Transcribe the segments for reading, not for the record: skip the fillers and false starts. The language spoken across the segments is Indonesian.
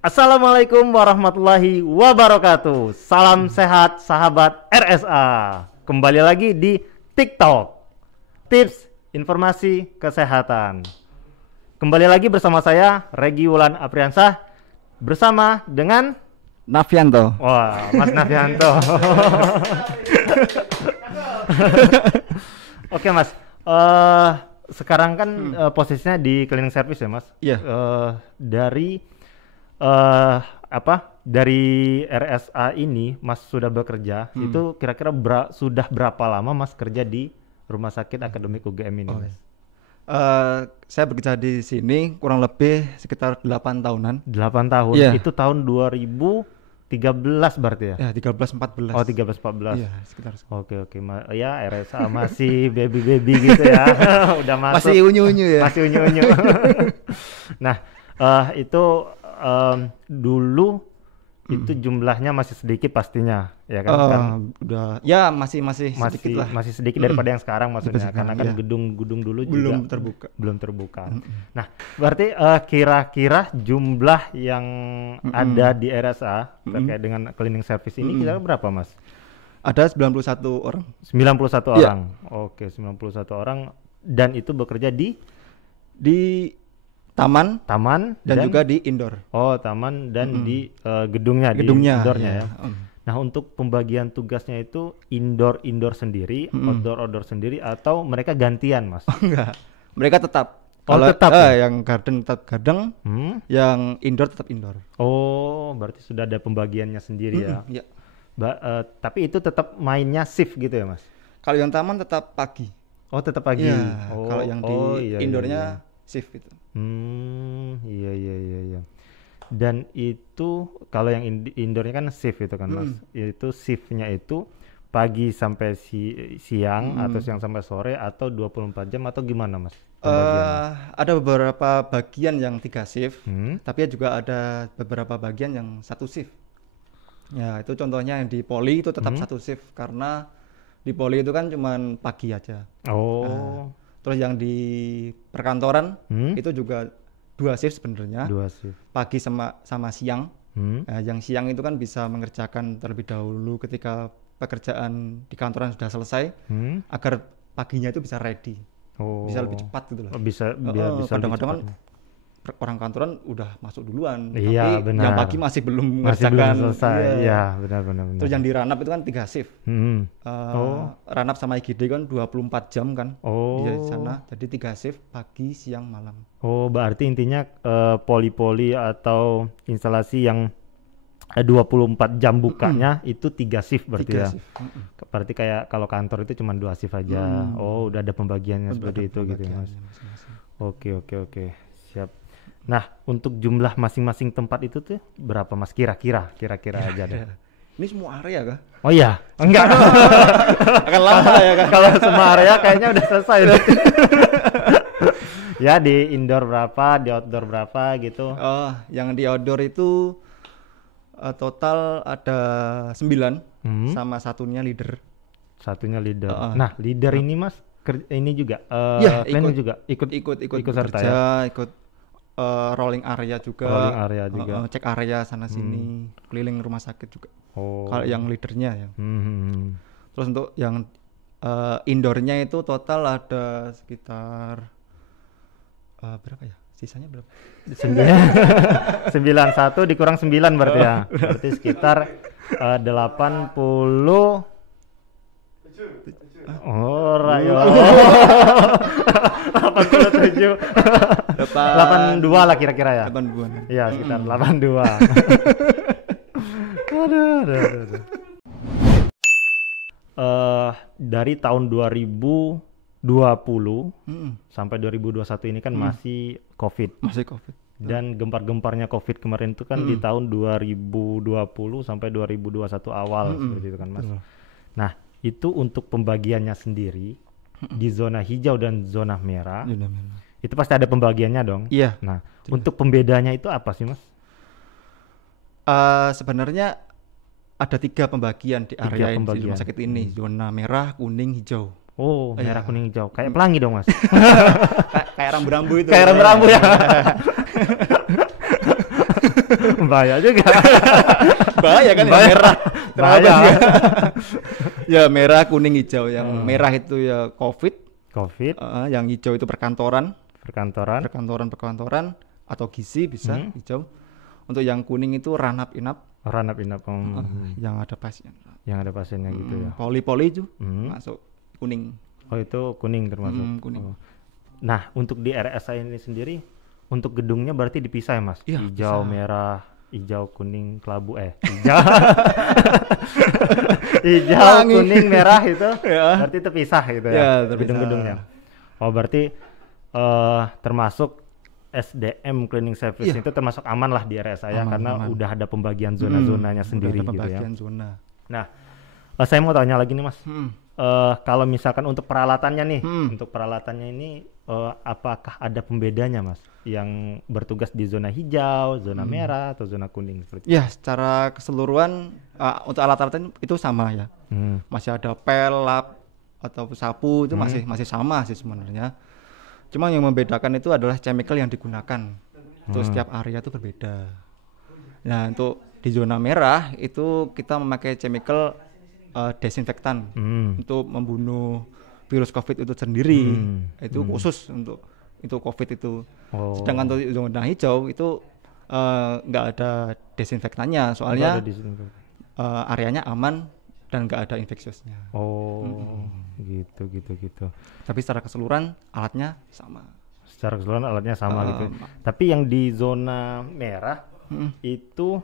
Assalamualaikum warahmatullahi wabarakatuh. Salam sehat sahabat RSA. Kembali lagi di TikTok. Tips informasi kesehatan. Kembali lagi bersama saya Regi Wulan Apriansah bersama dengan Nafianto. Wah, Mas Nafianto. Oke, Mas. Sekarang kan posisinya di cleaning service ya, Mas? Iya. Dari RSA ini Mas sudah bekerja, itu kira-kira sudah berapa lama Mas kerja di Rumah Sakit Akademik UGM ini, Mas? Saya bekerja di sini kurang lebih sekitar 8 tahunan. 8 tahun. Iya. Itu tahun 2013 berarti ya? Ya, 13-14. Oh, 13-14. Iya, sekitar. Oke, ya RSA masih baby gitu ya. Udah masuk. Masih unyu-unyu ya. Masih unyu-unyu. Nah, itu dulu itu jumlahnya masih sedikit pastinya, ya kan? Udah ya masih sedikit lah. Masih sedikit daripada yang sekarang maksudnya, karena kan iya. gedung-gedung dulu Belum juga terbuka. belum terbuka. Nah, berarti kira-kira jumlah yang ada di RSA terkait dengan cleaning service ini kira-kira berapa, Mas? Ada 91 orang. 91 Iya. orang. Oke, 91 orang, dan itu bekerja di taman dan juga di indoor. Oh, taman dan di gedungnya, di Gedungnya, indoornya iya. ya. Nah, untuk pembagian tugasnya itu indoor sendiri, outdoor sendiri, atau mereka gantian, Mas? Enggak. Mereka tetap. Oh, Kalau tetap ya? yang garden tetap garden, yang indoor tetap indoor. Oh, berarti sudah ada pembagiannya sendiri ya. Iya. Tapi itu tetap mainnya shift gitu ya, Mas? Kalau yang taman tetap pagi. Oh, tetap pagi. Iya. Oh, Kalau yang di iya, indoornya shift itu. Iya. Dan itu kalau yang indoornya kan shift itu kan, Mas. Itu shiftnya itu pagi sampai siang atau siang sampai sore atau 24 jam atau gimana, Mas? Ada beberapa bagian yang 3 shift, tapi juga ada beberapa bagian yang 1 shift. Ya, itu contohnya yang di poli itu tetap 1 shift karena di poli itu kan cuman pagi aja. Oh. Terus yang di perkantoran itu juga 2 shift sebenarnya. 2 shift. Pagi sama siang. Nah, yang siang itu kan bisa mengerjakan terlebih dahulu ketika pekerjaan di kantoran sudah selesai, agar paginya itu bisa ready. Oh. Bisa lebih cepat gitu loh. Bisa lebih kadang-kadang cepat. orang kantoran udah masuk duluan, Iya, tapi benar. yang pagi masih belum Masih mengerjakan. belum selesai. Iya, benar. Terus yang di ranap itu kan 3 shift. Ranap sama IGD kan 24 jam kan. Oh. Di sana. Jadi 3 shift pagi, siang, malam. Oh, berarti intinya poli-poli atau instalasi yang 24 jam bukanya itu 3 shift berarti 3 ya. shift. Berarti kayak kalau kantor itu cuma 2 shift aja. Oh, udah ada pembagiannya seperti itu gitu ya, Mas. Masing-masing. Oke. Siap. Nah, untuk jumlah masing-masing tempat itu tuh berapa, Mas? Kira-kira aja deh. Ini semua area kah? Oh iya, enggak. Akan lama ya kan? Kalau semua area kayaknya udah selesai deh. Ya, di indoor berapa, di outdoor berapa gitu. Oh, yang di outdoor itu total ada 9 sama satunya leader. Satunya leader. Nah, leader ini, Mas, ini juga Iya, cleaning juga ikut serta kerja, ya. ikut rolling area juga. Rolling area juga. Cek area sana sini, keliling rumah sakit juga. Oh. Kalau yang leadernya ya. Terus untuk yang indoornya itu total ada sekitar berapa ya? Sisanya berapa? 91 dikurang 9 berarti ya. Berarti sekitar 80. Oh, rayo. 87. 82 lah kira-kira ya. 8-an. Iya, sekitar 82. Aduh. Dari tahun 2020 sampai 2021 ini kan masih COVID. Masih COVID. Dan gempar-gemparnya COVID kemarin itu kan di tahun 2020 sampai 2021 awal seperti itu kan, Mas. Nah, itu untuk pembagiannya sendiri di zona hijau dan zona merah. Itu pasti ada pembagiannya dong. Iya. Nah, untuk pembedanya itu apa sih, Mas? Sebenarnya ada 3 pembagian di area ini, di rumah sakit ini, zona merah, kuning, hijau. Oh, merah, kuning, hijau. Kayak pelangi dong, Mas. Kayak rambu-rambu itu. Kayak rambu-rambu ya. Bahaya juga. Bahaya kan Bahaya. ya merah. Bahaya. Terabas ya. Ya merah, kuning, hijau. Yang merah itu ya COVID, COVID, yang hijau itu perkantoran perkantoran, atau gizi bisa hijau. Untuk yang kuning itu ranap inap, ranap-inap, yang ada pasien. yang ada pasiennya gitu ya. Poli-poli itu masuk kuning. Oh itu kuning termasuk. Kuning. Oh. Nah untuk di RSA ini sendiri, untuk gedungnya berarti dipisah ya mas? Iya, Hijau, bisa. merah, hijau, kuning, kelabu, hijau, hijau, Wangi. kuning, merah itu, Ya. berarti terpisah gitu Ya, ya, terpisah. gedung-gedungnya. Oh berarti termasuk SDM cleaning service Iya. itu termasuk aman lah di RSA ya, Aman, karena aman. udah ada pembagian zona-zonanya sendiri Udah ada gitu ya. pembagian zona. Nah, saya mau tanya lagi nih mas, kalau misalkan untuk peralatannya nih, untuk peralatannya ini apakah ada pembedanya mas, yang bertugas di zona hijau, zona merah atau zona kuning seperti itu? Ya, secara keseluruhan untuk alat-alatnya itu sama ya. Masih ada pel, lap atau sapu itu masih sama sih sebenarnya. Cuma yang membedakan itu adalah chemical yang digunakan. Untuk setiap area itu berbeda. Nah, untuk di zona merah itu kita memakai chemical desinfektan untuk membunuh virus COVID itu sendiri. Itu khusus untuk COVID itu. Oh. Sedangkan untuk zona hijau itu nggak ada desinfektannya, Itu soalnya ada di sini. areanya aman dan nggak ada infeksiusnya. Oh, gitu. Tapi secara keseluruhan alatnya sama. Secara keseluruhan alatnya sama gitu. Tapi yang di zona merah itu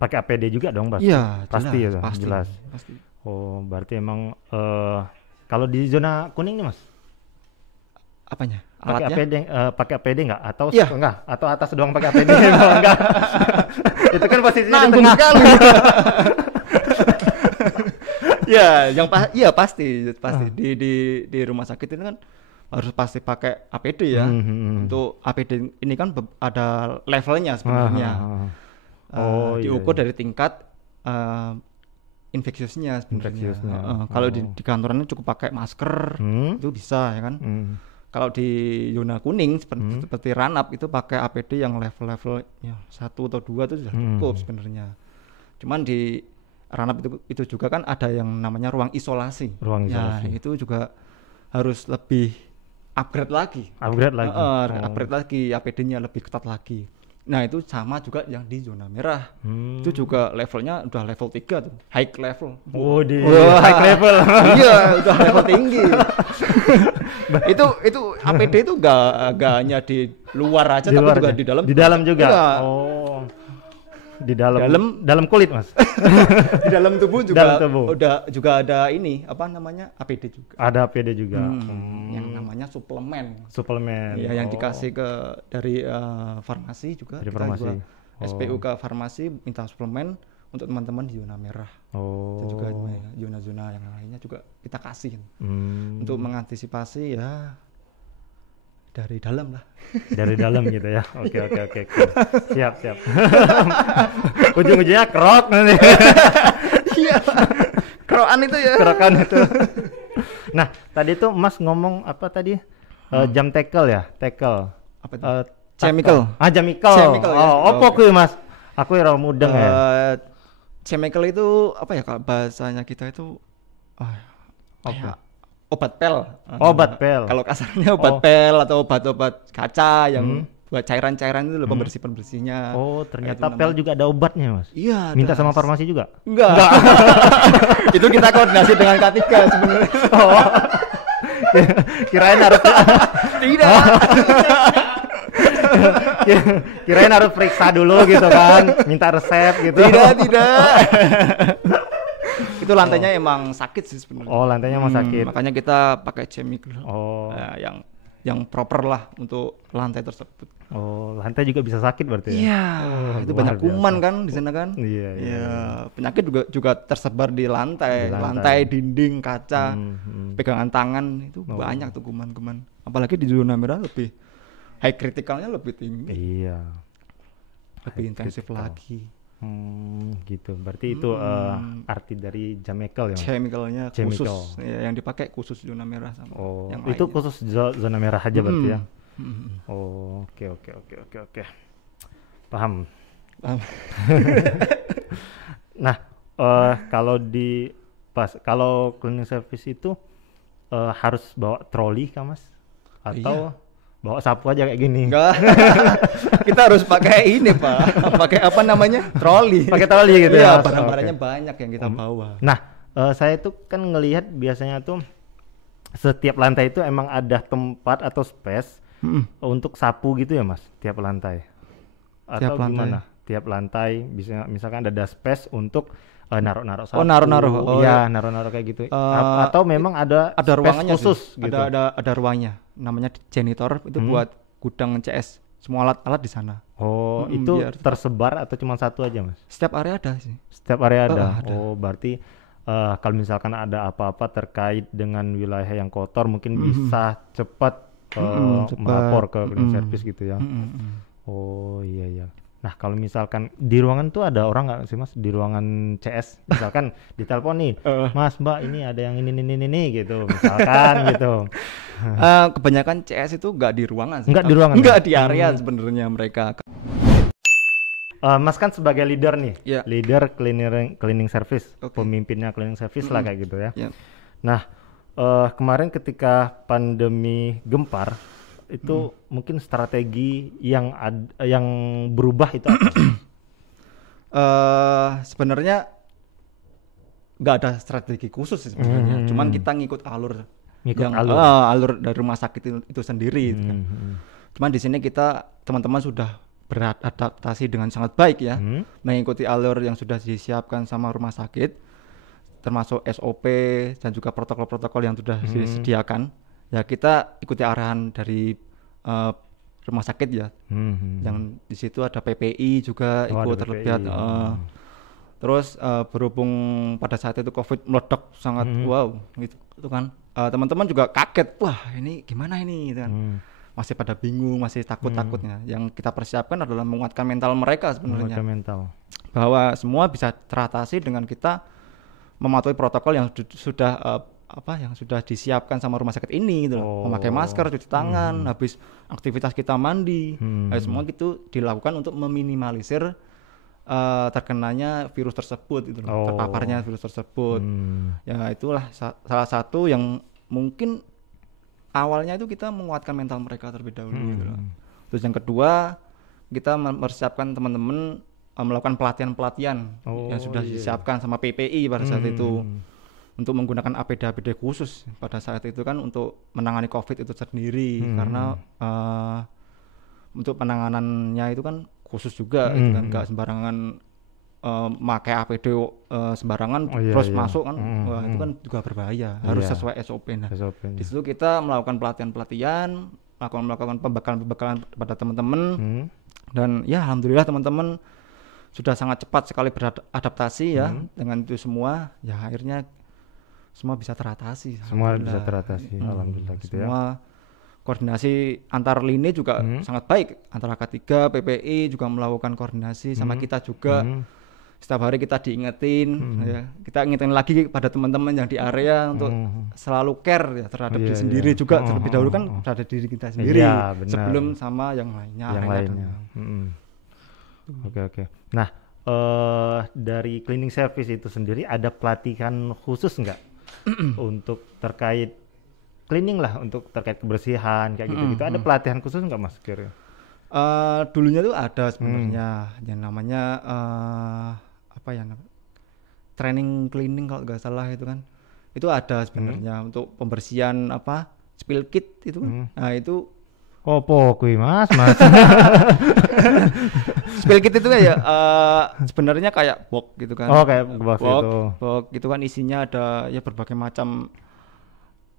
pakai APD juga dong, Bas? Iya, Pasti ya, pasti, jelas. pasti. Oh, berarti emang kalau di zona kuning nih, Mas? Apanya? Pakai Alatnya? APD, pakai APD nggak? Atau Iya. enggak? Atau atas doang pakai APD? Enggak. Itu kan posisinya di Nanggung tengah. sekali. Ya, iya pasti. Di rumah sakit itu kan harus pasti pakai APD ya. Untuk APD ini kan ada levelnya sebenarnya. Oh, Diukur iya. dari tingkat infeksiusnya sebenarnya. Infeksiusnya. Kalau di kantoran cukup pakai masker itu bisa ya kan. Kalau di zona kuning seperti ranap itu pakai APD yang level-level ya 1 atau 2 itu sudah cukup sebenarnya. Cuman di ranap itu juga kan ada yang namanya ruang isolasi. Ruang isolasi. Ya, itu juga harus lebih upgrade lagi. Upgrade lagi. Upgrade lagi, APD-nya lebih ketat lagi. Nah, itu sama juga yang di zona merah. Itu juga levelnya udah level 3 tuh, high level. Oh, di Wah. high level. Iya, udah level tinggi. itu APD itu gak hanya di luar aja, Di tapi luar juga aja? di dalam. Di dalam juga. Iya. Oh. Di dalam kulit, Mas. Di dalam tubuh juga Dalam tubuh. juga ada ini apa namanya APD juga. Ada APD juga. Yang namanya suplemen. Suplemen. Ya, yang dikasih dari farmasi juga. Dari Kita farmasi. juga SPU ke farmasi minta suplemen untuk teman-teman di zona merah. Oh. Dan juga zona-zona yang lainnya juga kita kasih untuk mengantisipasi ya dari dalam lah. Dari dalam gitu ya. Oke. Siap. Ujung-ujungnya kerok nanti. Iya. Kerokan itu ya. Kerokan itu. Nah, tadi tuh Mas ngomong apa tadi? Jam tackle ya? Tackle. Apa itu? Chemical. Chemical. Chemical ya. Oh, opo kuwi Mas? Aku ora mudeng ya. Chemical itu apa ya kalau bahasanya kita itu kayak obat pel. Obat pel. Kalau kasarnya obat pel atau obat-obat kaca yang buat cairan-cairan itu loh, pembersih-pembersihnya. Oh, ternyata Itu pel namanya. juga ada obatnya, Mas. Iya. Minta ada. sama farmasi juga? Enggak. Itu kita koordinasi dengan K3 sebenarnya. Oh. Kirain harus Tidak. kirain harus periksa dulu gitu kan, minta resep gitu. Tidak. Itu lantainya emang sakit sih sebenarnya. Oh, lantainya emang sakit. Makanya kita pakai chemical. Oh. Yang proper lah untuk lantai tersebut. Oh, lantai juga bisa sakit berarti ya? Iya, itu luar banyak biasa. kuman kan di sana kan? Iya. Penyakit juga tersebar di lantai, Di lantai. dinding, kaca, pegangan tangan itu banyak tuh kuman-kuman. Apalagi di zona merah lebih high critical-nya lebih tinggi, Iya. lebih intensif lagi. Gitu. Berarti itu arti dari Jamekel ya, Mas? Chemical-nya Chemical. khusus, ya, yang dipakai khusus zona merah sama Oh, yang itu lainnya. khusus zona merah aja berarti ya? Oh, oke. Paham. Nah, kalau cleaning service itu harus bawa troli kah Mas? Atau bawa sapu aja kayak gini? Enggak. Kita harus pakai ini Pak, pakai apa namanya, troli. Pakai troli gitu ya. ya. Barang-barangnya banyak yang kita bawa. Nah, saya tuh kan ngelihat biasanya tuh setiap lantai itu emang ada tempat atau space untuk sapu gitu ya Mas, tiap lantai. Atau gimana? Tiap lantai bisa misalkan ada space untuk naruh-naruh sapu. Naruh-naruh. Iya, naruh-naruh kayak gitu. Atau memang ada ruangannya khusus sih. gitu. Ada ruangnya. Namanya janitor, itu buat gudang CS. Semua alat-alat di sana. Oh, itu tersebar atau cuma satu aja Mas? Setiap area ada sih. Setiap area ada. Oh, berarti kalau misalkan ada apa-apa terkait dengan wilayah yang kotor mungkin bisa cepat melapor ke cleaning service gitu ya. Oh iya. Nah kalau misalkan di ruangan tuh ada orang nggak sih Mas, di ruangan CS misalkan ditelepon nih, Mas Mbak ini ada yang ini gitu misalkan gitu. Kebanyakan CS itu nggak di ruangan sih. Nggak di area sebenarnya mereka. Mas kan sebagai leader nih, leader cleaning service, pemimpinnya cleaning service lah kayak gitu ya. Nah kemarin ketika pandemi gempar itu mungkin strategi yang berubah itu apa? Sebenarnya nggak ada strategi khusus sih sebenarnya. Cuman kita ngikut alur dari rumah sakit itu sendiri. Gitu kan. Cuman di sini kita teman-teman sudah beradaptasi dengan sangat baik ya, mengikuti alur yang sudah disiapkan sama rumah sakit, termasuk SOP dan juga protokol-protokol yang sudah disediakan. Ya kita ikuti arahan dari rumah sakit ya, yang di situ ada PPI juga ikut terlibat. Terus berhubung pada saat itu COVID meledak sangat wow gitu kan, teman-teman juga kaget, wah ini gimana ini gitu kan. Masih pada bingung, masih takut-takutnya. Yang kita persiapkan adalah menguatkan mental mereka sebenarnya. Bahwa semua bisa teratasi dengan kita mematuhi protokol yang sudah disiapkan sama rumah sakit ini gitu loh. Memakai masker, cuci tangan, habis aktivitas kita mandi. Semua itu dilakukan untuk meminimalisir terkenanya virus tersebut gitu loh. Terpaparnya virus tersebut. Ya itulah salah satu yang mungkin awalnya itu kita menguatkan mental mereka terlebih dahulu gitu loh. Terus yang kedua, kita mempersiapkan teman-teman melakukan pelatihan-pelatihan yang sudah disiapkan sama PPI pada saat itu untuk menggunakan APD khusus pada saat itu kan untuk menangani COVID itu sendiri karena untuk penanganannya itu kan khusus juga gitu kan, nggak sembarangan pakai APD sembarangan terus masuk kan, wah itu kan juga berbahaya, harus sesuai SOP. Nah, di situ kita melakukan pelatihan-pelatihan, melakukan pembekalan kepada teman-teman, dan ya alhamdulillah teman-teman sudah sangat cepat sekali beradaptasi ya dengan itu semua, ya akhirnya semua bisa teratasi. Alhamdulillah gitu ya. Semua koordinasi antar lini juga sangat baik, antara K3, PPI juga melakukan koordinasi sama kita juga. Setiap hari kita diingetin, ya. Kita ingetin lagi pada teman-teman yang di area untuk selalu care ya terhadap diri sendiri juga. Terlebih dahulu kan terhadap diri kita sendiri sebelum sama yang lainnya. Oke. Nah, dari cleaning service itu sendiri ada pelatihan khusus nggak untuk terkait cleaning lah, untuk terkait kebersihan kayak gitu-gitu? Ada pelatihan khusus nggak Mas kira? Dulunya tuh ada sebenarnya yang namanya training cleaning kalau nggak salah itu kan, itu ada sebenarnya untuk pembersihan spill kit itu kan. Nah itu kui mas spill kit itu kayak sebenarnya kayak box gitu kan. Kayak box itu kan isinya ada ya berbagai macam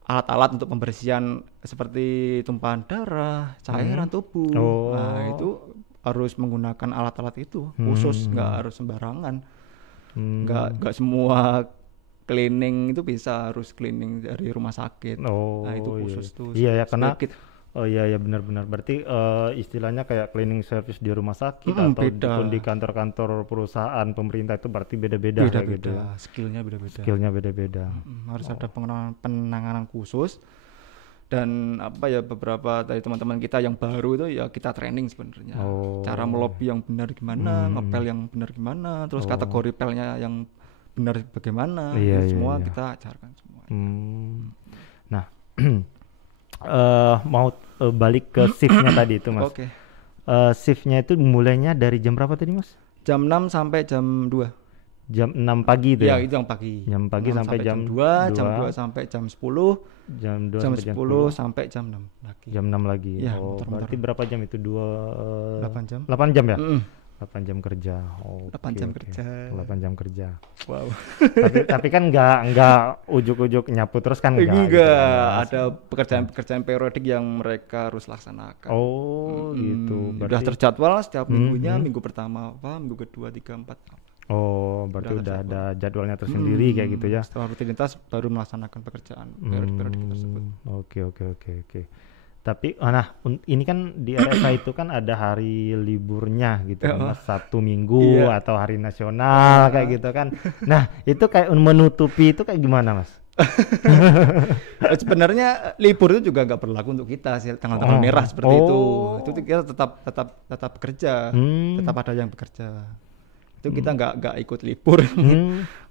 alat-alat untuk pembersihan seperti tumpahan darah, cairan tubuh. Nah itu harus menggunakan alat-alat itu khusus, nggak harus sembarangan. Nggak semua cleaning itu bisa harus cleaning dari rumah sakit. Nah itu khusus tuh. Iya ya, karena iya benar-benar. Berarti istilahnya kayak cleaning service di rumah sakit atau di kantor-kantor perusahaan pemerintah itu berarti beda-beda gitu. Skillnya beda-beda. Harus ada penanganan khusus Dan apa ya, beberapa dari teman-teman kita yang baru itu ya kita training sebenarnya. Cara melobi yang benar gimana, ngepel yang benar gimana, terus kategori pelnya yang benar bagaimana, semua kita ajarkan semua. Nah, mau balik ke shiftnya tadi itu Mas. Oke. Shiftnya itu mulainya dari jam berapa tadi Mas? Jam 6 sampai jam 2. Jam 6 pagi itu ya? Iya, itu yang pagi. Jam pagi sampai jam 2, jam 2 sampai jam 10, jam 2 jam sampai 10 sampai jam 6 lagi. Jam 6 lagi. Ya, berarti berapa jam itu? 8 jam. 8 jam ya? 8 jam kerja. 8 jam kerja. 8 jam kerja. Wow. tapi kan enggak ujuk-ujuk nyapu terus kan enggak. Enggak, ada pekerjaan-pekerjaan periodik yang mereka harus laksanakan. Gitu. Berarti udah terjadwal setiap minggunya, minggu pertama apa, minggu kedua, 3, 4. Berarti udah ada jadwalnya tersendiri kayak gitu ya. Setelah rutinitas baru melaksanakan pekerjaan periodik tersebut. Oke. Tapi ini kan di RSA itu kan ada hari liburnya gitu Mas, Sabtu Minggu atau hari nasional kayak gitu kan. Nah, itu kayak menutupi itu kayak gimana Mas? Sebenarnya libur itu juga nggak berlaku untuk kita sih, tanggal-tanggal merah seperti itu. Itu kita tetap bekerja, tetap ada yang bekerja. Itu kita nggak ikut libur.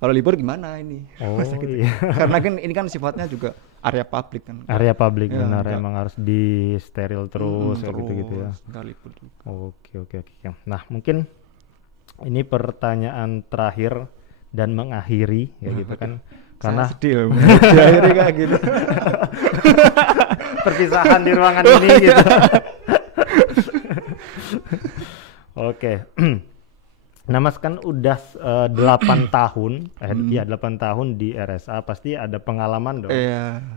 Kalau libur gimana ini? Gitu. Karena kan ini kan sifatnya juga area publik kan. Area publik ya, benar, emang harus di steril terus kayak gitu ya. Nggak libur juga. Oke. Nah, mungkin ini pertanyaan terakhir dan mengakhiri ya gitu kan. Karena sedih diakhiri kayak gitu. Perpisahan di ruangan ini gitu. Oke. Nah Mas kan udah 8 tahun, 8 tahun di RSA, pasti ada pengalaman dong.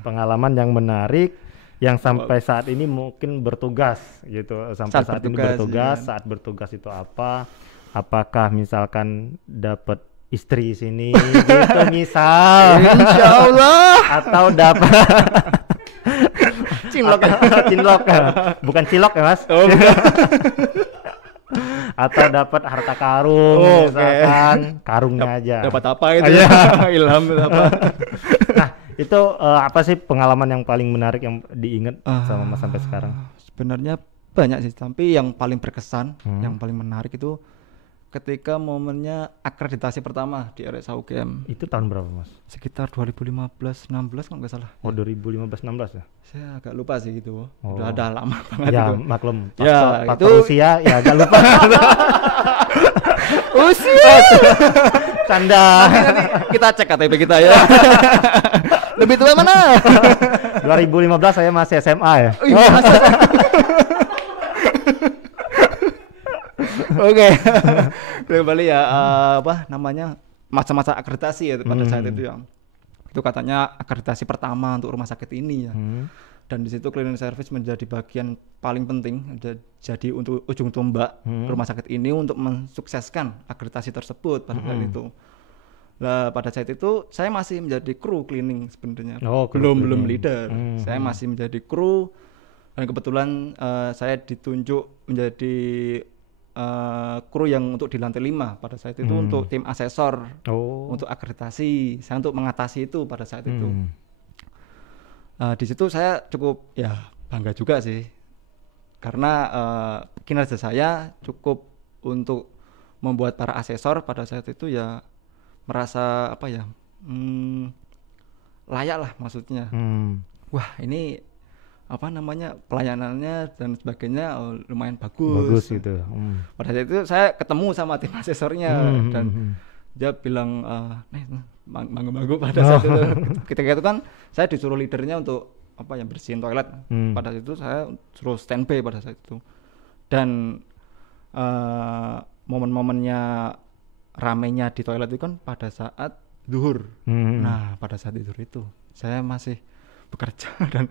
Pengalaman yang menarik, yang sampai saat ini mungkin bertugas gitu. Sampai saat ini bertugas, saat bertugas itu apa? Apakah misalkan dapat istri sini gitu misal? Insya Allah. Atau dapat cinlok, bukan cilok ya Mas? Atau dapat harta karun, misalkan karungnya aja. Dapat apa itu? Ilham apa? Nah, itu apa sih pengalaman yang paling menarik yang diingat sama Mas sampai sekarang? Sebenarnya banyak sih, tapi yang paling berkesan, yang paling menarik itu ketika momennya akreditasi pertama di RSA UGM. Itu tahun berapa Mas? Sekitar 2015-16 kalau nggak salah. 2015-16 ya? Saya agak lupa sih gitu. Udah ada lama banget ya, itu. Maklum. Faktor itu usia ya agak lupa. Usia. Canda. Nanti kita cek KTP kita ya. Lebih tua mana? 2015 saya masih SMA ya. Oke. Kembali ya, apa namanya, masa-masa akreditasi ya pada saat itu ya. Itu katanya akreditasi pertama untuk rumah sakit ini ya. Dan di situ cleaning service menjadi bagian paling penting, jadi untuk ujung tombak rumah sakit ini untuk mensukseskan akreditasi tersebut pada saat itu. Lah pada saat itu saya masih menjadi kru cleaning sebenarnya. Belum leader. Saya masih menjadi kru, dan kebetulan saya ditunjuk menjadi kru yang untuk di lantai 5 pada saat itu untuk tim asesor untuk akreditasi. Saya untuk mengatasi itu pada saat itu. Di situ saya cukup ya bangga juga sih, karena kinerja saya cukup untuk membuat para asesor pada saat itu ya merasa apa ya, layak lah maksudnya. Wah ini apa namanya, pelayanannya dan sebagainya lumayan bagus gitu. Pada saat itu saya ketemu sama tim asesornya dan dia bilang bangga pada saat itu. Ketika itu kan saya disuruh leadernya untuk apa yang bersihin toilet. Pada saat itu saya suruh standby pada saat itu. Dan momen-momennya ramenya di toilet itu kan pada saat zuhur. Nah pada saat zuhur itu saya masih bekerja dan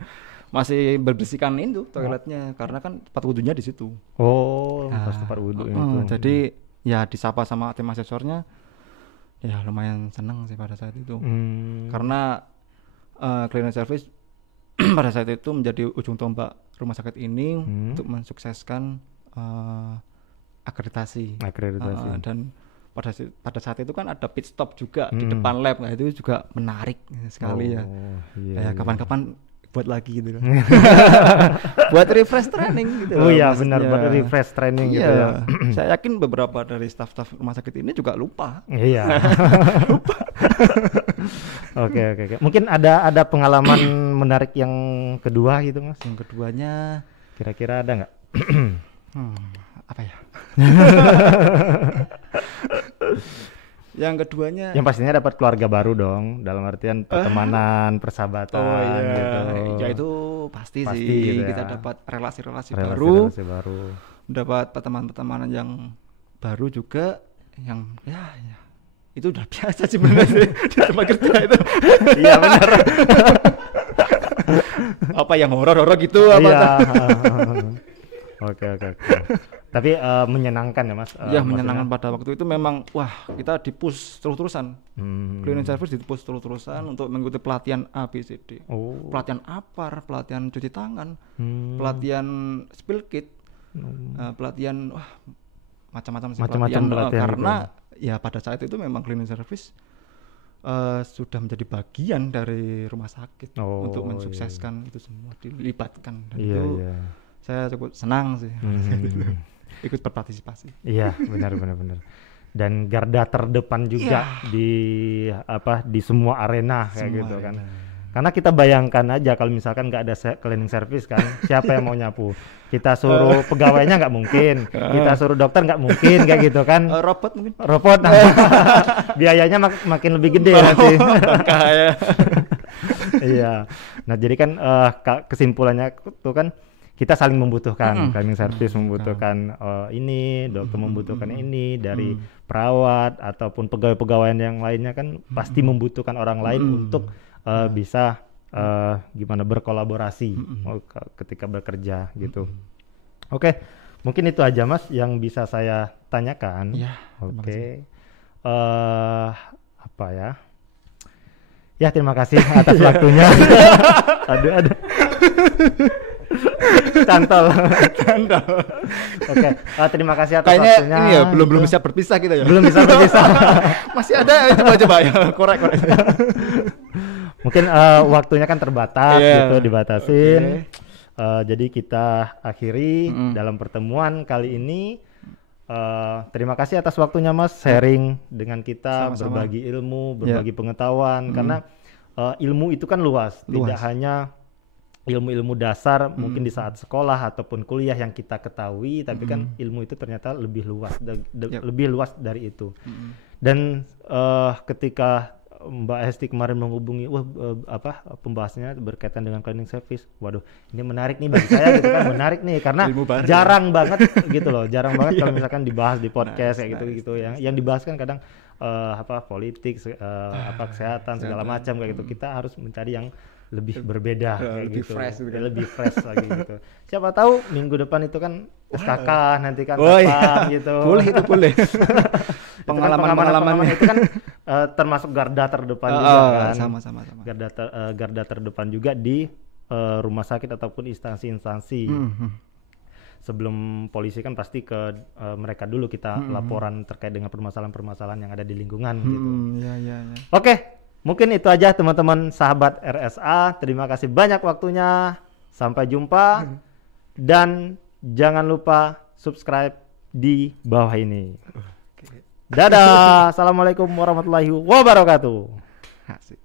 masih berbersihkan itu toiletnya, karena kan tempat wudhunya di situ. Pas tempat wudhu itu. Jadi ya disapa sama tim asesornya, ya lumayan seneng sih pada saat itu. Karena cleaning service pada saat itu menjadi ujung tombak rumah sakit ini untuk mensukseskan akreditasi. Dan pada saat itu kan ada pit stop juga di depan lab. Nah, itu juga menarik sekali ya. Kapan-kapan buat lagi gitu kan. Buat refresh training gitu. Oh iya benar, buat refresh training gitu ya. Saya yakin beberapa dari staf-staf rumah sakit ini juga lupa. Iya. Lupa. Oke. Mungkin ada pengalaman menarik yang kedua gitu Mas? Yang keduanya kira-kira ada nggak? Apa ya? Yang keduanya yang pastinya dapat keluarga baru dong, dalam artian pertemanan, persahabatan gitu. Ya itu pasti sih gitu ya. Kita dapat relasi-relasi baru, dapat pertemanan-pertemanan yang baru juga yang ya itu udah biasa sih sebenarnya di tempat kerja itu. Iya benar. Apa yang horor-horor gitu apa? Iya. Oke. Tapi menyenangkan ya Mas? Ya menyenangkan pada waktu itu memang wah kita di-push terus-terusan. Cleaning service di-push terus-terusan untuk mengikuti pelatihan ABCD. Pelatihan APAR, pelatihan cuci tangan, pelatihan spill kit, pelatihan macam-macam sih pelatihan karena gitu. Ya pada saat itu memang cleaning service sudah menjadi bagian dari rumah sakit untuk mensukseskan itu semua dilibatkan dan itu saya cukup senang sih ikut berpartisipasi. Iya benar. Dan garda terdepan juga di semua arena kayak gitu kan. Karena kita bayangkan aja kalau misalkan nggak ada cleaning service kan, siapa yang mau nyapu? Kita suruh pegawainya nggak mungkin, kita suruh dokter nggak mungkin kayak gitu kan. Robot mungkin. Robot, biayanya makin lebih gede nanti. Iya. Nah jadi kan kesimpulannya tuh kan kita saling membutuhkan, cleaning service membutuhkan ini, dokter membutuhkan ini, dari perawat ataupun pegawai-pegawai yang lainnya kan pasti membutuhkan orang lain untuk bisa gimana berkolaborasi ketika bekerja gitu. Oke, mungkin itu aja Mas yang bisa saya tanyakan. Oke. Apa ya? Ya terima kasih atas waktunya. Aduh. Cantol. Oke, terima kasih atas waktunya. Ini ya belum bisa berpisah kita ya. Belum bisa berpisah. Masih ada coba ya. Korek. Mungkin waktunya kan terbatas gitu, dibatasin. Jadi kita akhiri dalam pertemuan kali ini. Terima kasih atas waktunya Mas, sharing dengan kita. Sama-sama. Berbagi ilmu, berbagi pengetahuan karena ilmu itu kan luas. Tidak hanya ilmu-ilmu dasar mungkin di saat sekolah ataupun kuliah yang kita ketahui, tapi kan ilmu itu ternyata lebih luas lebih luas dari itu. Dan ketika Mbak Hesti kemarin menghubungi pembahasannya berkaitan dengan cleaning service, waduh ini menarik nih bagi saya gitu kan, menarik nih karena jarang banget gitu loh, jarang banget kalau misalkan dibahas di podcast kayak gitu yang dibahas kan kadang politik, kesehatan segala macam kayak gitu. Kita harus mencari yang lebih berbeda kayak lebih gitu. Fresh gitu. Lebih fresh lagi gitu. Siapa tahu minggu depan itu kan SKK nanti kan gitu. Boleh. Pengalaman itu kan termasuk garda terdepan juga kan. Sama. Garda terdepan juga di rumah sakit ataupun instansi-instansi. Sebelum polisi kan pasti ke mereka dulu kita laporan terkait dengan permasalahan-permasalahan yang ada di lingkungan gitu. Oke. Mungkin itu aja teman-teman sahabat RSA. Terima kasih banyak waktunya. Sampai jumpa. Dan jangan lupa subscribe di bawah ini. Dadah. Assalamualaikum warahmatullahi wabarakatuh. Asik.